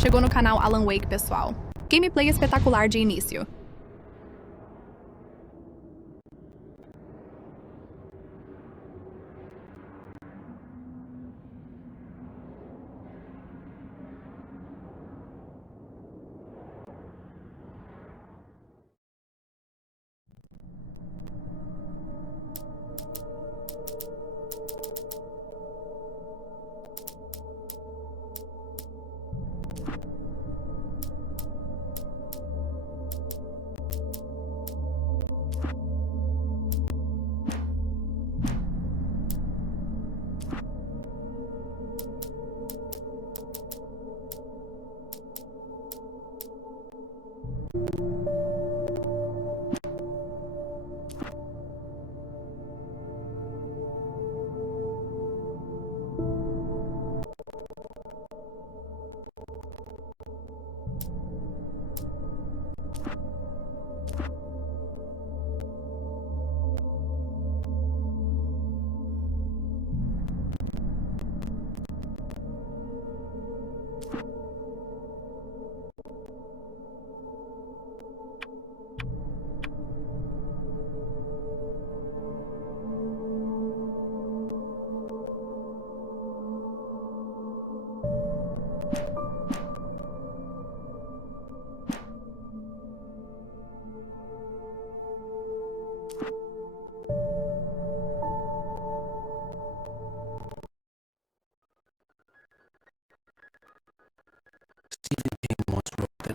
Chegou no canal Alan Wake, pessoal. Gameplay espetacular de início.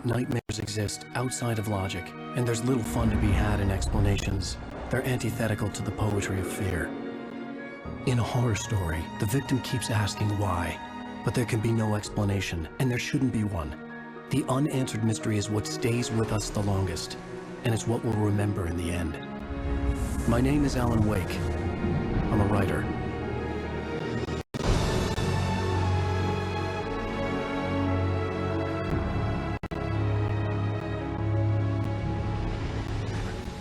Nightmares exist outside of logic, and there's little fun to be had in explanations. They're antithetical to the poetry of fear. In a horror story, the victim keeps asking why, but there can be no explanation, and there shouldn't be one. The unanswered mystery is what stays with us the longest, and it's what we'll remember in the end. My name is Alan Wake. I'm a writer.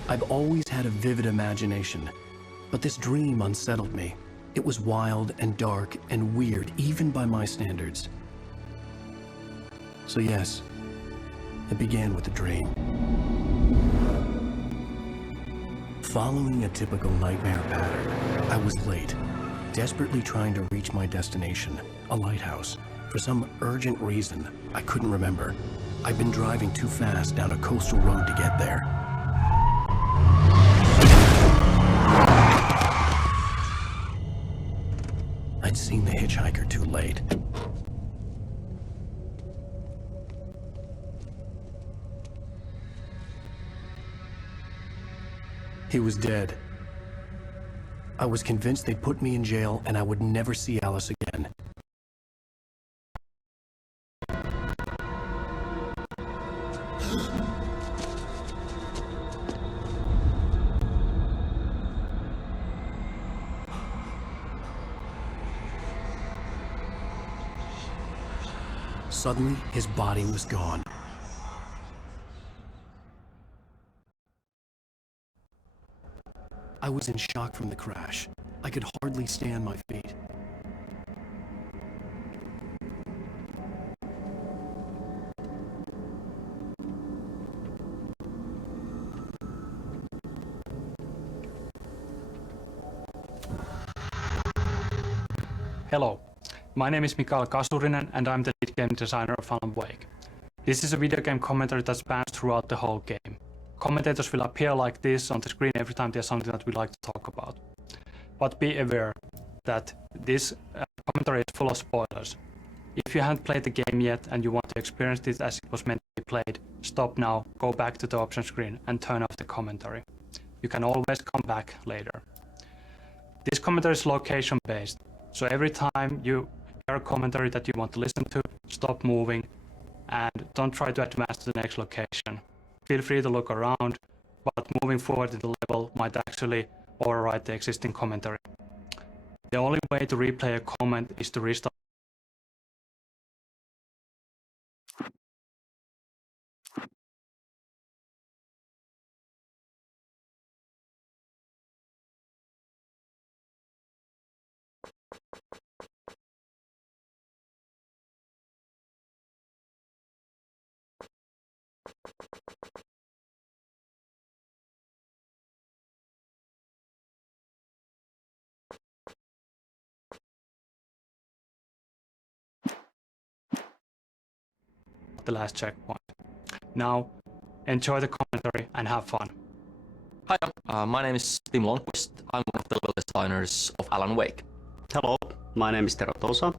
I've always had a vivid imagination, but this dream unsettled me. It was wild and dark and weird, even by my standards. So yes, it began with a dream. Following a typical nightmare pattern, I was late, desperately trying to reach my destination, a lighthouse. For some urgent reason, I couldn't remember. I'd been driving too fast down a coastal road to get there. I'd seen the hitchhiker too late. He was dead. I was convinced they'd put me in jail and I would never see Alice again. Suddenly, his body was gone. I was in shock from the crash. I could hardly stay on my feet. Hello, my name is Mikael Kasurinen and I'm the lead game designer of Alan Wake. This is a video game commentary that spans throughout the whole game. Commentators will appear like this on the screen every time there's something that we like to talk about. But be aware that this commentary is full of spoilers. If you haven't played the game yet and you want to experience this as it was meant to be played, stop now, go back to the option screen and turn off the commentary. You can always come back later. This commentary is location based, so every time you hear a commentary that you want to listen to, stop moving and don't try to advance to the next location. Feel free to look around, but moving forward in the level might actually override the existing commentary. The only way to replay a comment is to restart the last checkpoint. Now, enjoy the commentary and have fun. Hi, my name is Tim Lundqvist. I'm one of the level designers of Alan Wake. Hello, my name is Tero Tosa.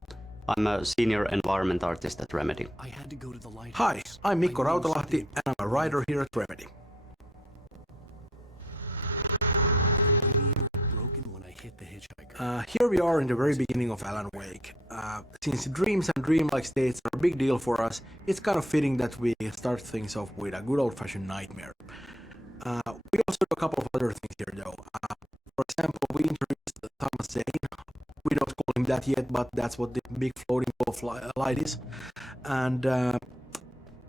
I'm a senior environment artist at Remedy. I had to go to the lighthouse. Hi, I'm Mikko I knew Rautalahti something- and I'm a writer here at Remedy. The meteor had broken when I hit the hitchhiker. Here we are in the very beginning of Alan Wake. Since dreams and dreamlike states are a big deal for us, it's kind of fitting that we start things off with a good old-fashioned nightmare. We also do a couple of other things here though. For example, we introduced Thomas Zane. We don't call him that yet, but that's what the big floating ball of light is. And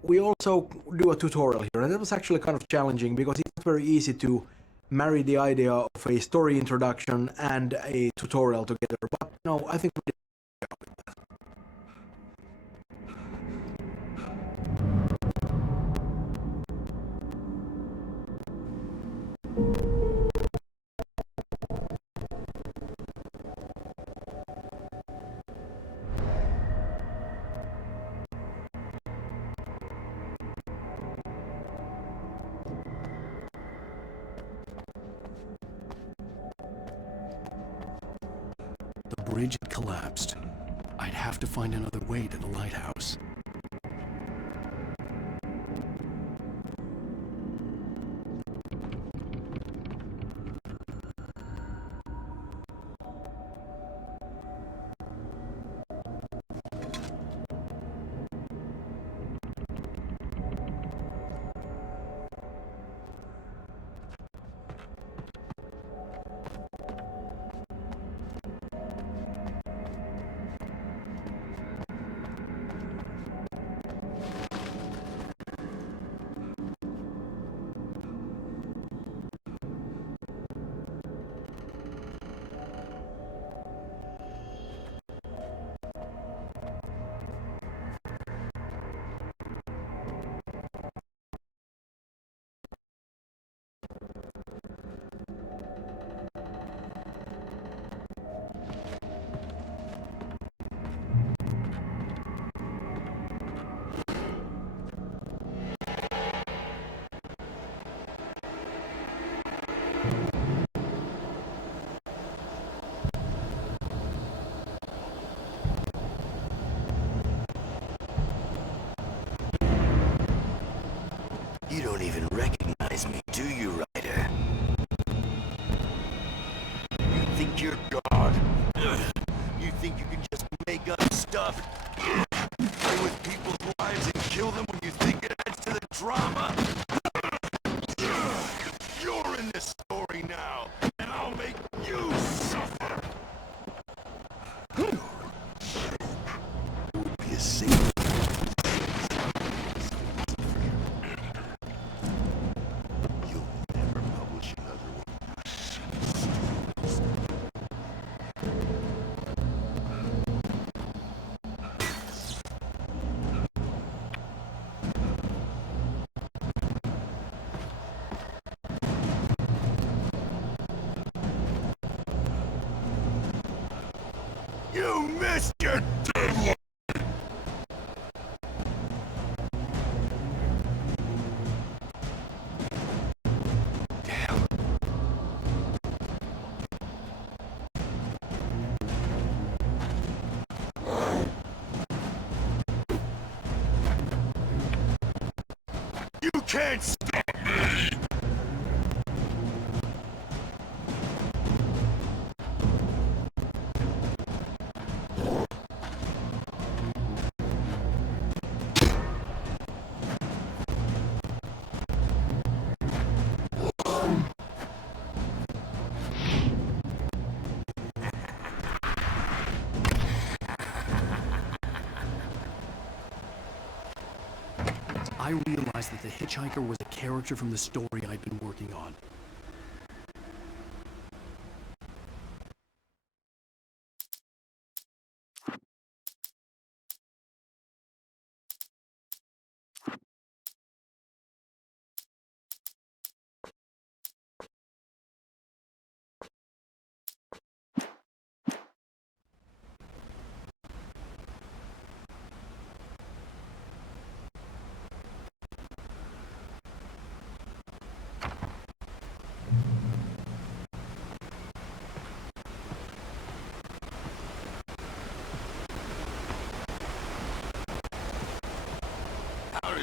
we also do a tutorial here, and that was actually kind of challenging because it's not very easy to marry the idea of a story introduction and a tutorial together. But no, I think we did a good job with that. The bridge had collapsed. I'd have to find another way to the lighthouse. You don't even recognize me, do you, Ryder? You think you're God? You think you can just make up stuff? Play with people's lives and kill them when you think it adds to the drama? You're in this story now, and I'll make you suffer! It would be a safe. You'll never publish another one. You missed your deadline! Damn. You can't stop me! I realized that the hitchhiker was a character from the story I'd been working on.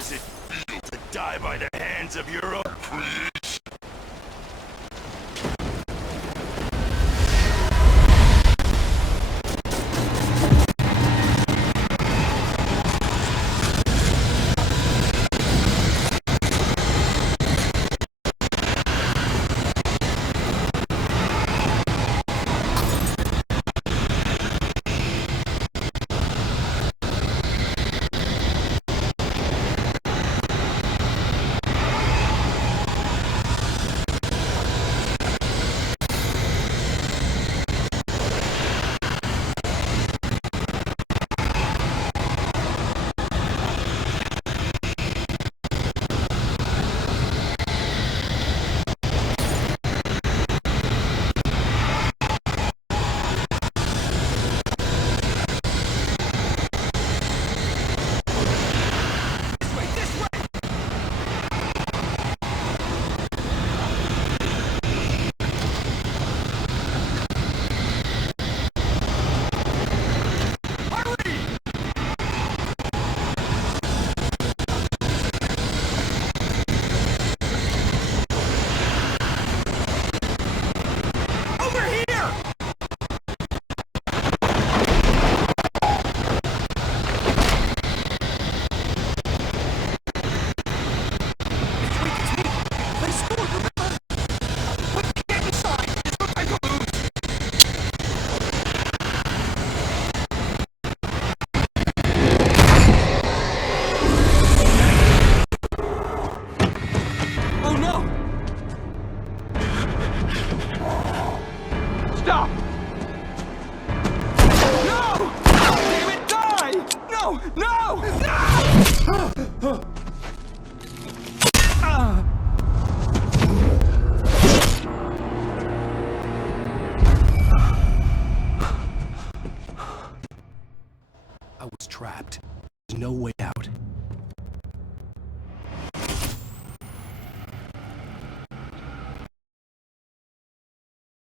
does it feel to die by the hands of your own creation? I was trapped. There's no way out.